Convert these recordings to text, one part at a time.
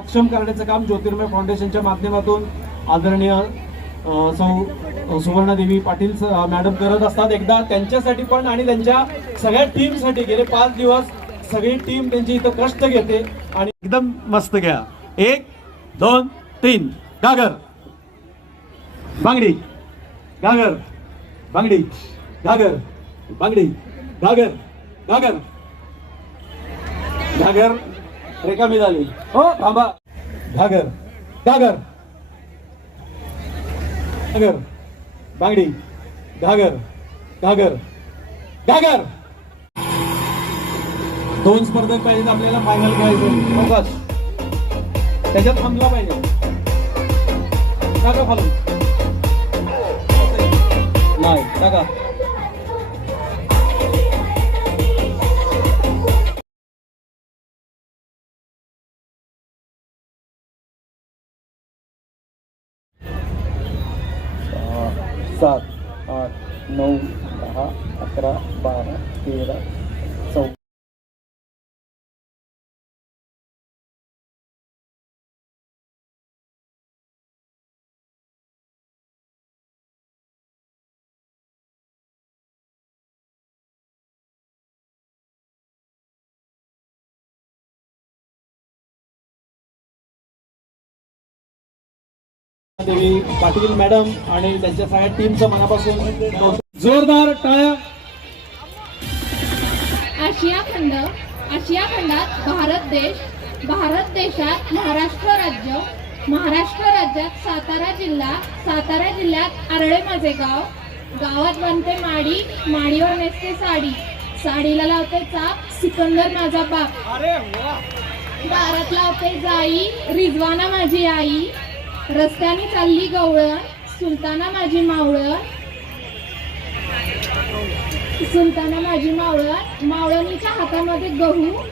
सक्षम करण्याचं काम ज्योतिर्मय फाउंडेशनच्या माध्यमातून आदरणीय सौ सुवर्णादेवी पाटील मॅडम करत असतात. एकदा त्यांच्यासाठी पण आणि त्यांच्या सगळ्या टीमसाठी गेले पाच दिवस सगळी टीम त्यांची इथं कष्ट घेते आणि एकदम मस्त घ्या. एक दोन तीन. गागर बांगडी. गागर बांगडी. गागर बांगडी. गागर गागर घागर. रिकामी झाली. हो थांबा. घागर घागर. घागर बांगडी. घागर घागर घागर. दोन स्पर्धक पाहिजेत आपल्याला फायनल खेळायचं फोकस त्याच्यात थांबला पाहिजे. टाका खालून. नाही टाका. सात आठ नऊ दहा अकरा बारा तेरा देवी पाटील मॅडम आणि त्यांच्या सगळ्या टीमचं मनापासून जोरदार टाळ्या. आशिया खंड आशिया खंडात भारत देश भारत देशात महाराष्ट्र राज्य महाराष्ट्र राज्यात सातारा जिल्हा सातारा जिल्ह्यात आरळे माझे गाव गावात बनते माडी माडीवर नेसते साडी. साडीला लावते चाप सिकंदर माझा बाप. दारात लावते जाई रिजवाना माझी आई. रस्त्याने चालली गवळण सुलताना माझी मावळण. सुलताना माझी मावळण. मावळणीच्या हातामध्ये गहू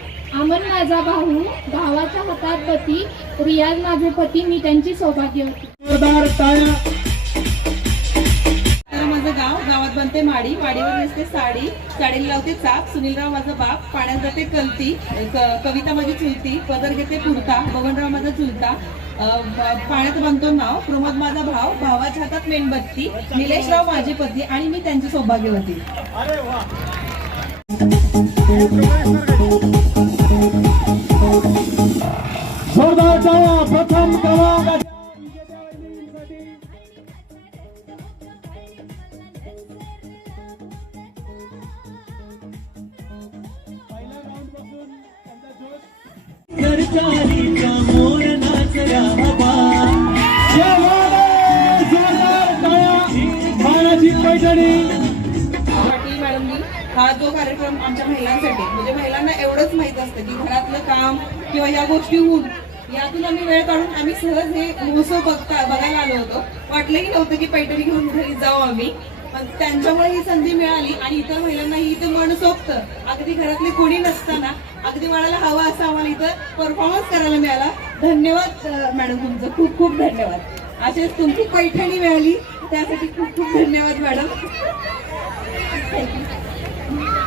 अमन माझा भाऊ भावाच्या हातात पती रियाज माझे पती मी त्यांची सौभाग्य होती. माडीवर साडी. साडीला लावते चाप. सुनीलराव माझा बाप. पाण्यात जाते कलती. कविता माझी चुलती. पदर घेते पुरता बबनराव माझा चुलता. पाण्यात बनतो नाव. प्रमोद माझा भाव. भावाच्या हातात मेणबत्ती. निलेशराव माझे पती. आणि मी त्यांची सौभाग्यवती. अरे प्रथम पाटील मॅडमनी हा जो कार्यक्रम आमच्या महिलांसाठी म्हणजे महिलांना एवढंच माहीत असतं की घरातलं काम किंवा या गोष्टी होऊन यातून आम्ही वेळ काढून आम्ही सहज हे महोत्सव बघता बघायला आलो होतो. वाटलंही नव्हतं की पैठणी घेऊन घरी जाऊ आम्ही. त्यांच्यामुळे ही संधी मिळाली आणि इतर महिलांना ही इथं सोपतं. अगदी घरातले कोणी नसताना अगदी म्हणायला हवा असं आम्हाला इथं परफॉर्मन्स करायला मिळाला. धन्यवाद मॅडम तुमचं. खूप खूप धन्यवाद. असेच तुमची पैठणी मिळाली. त्यासाठी खूप खूप धन्यवाद मॅडम थँक्यू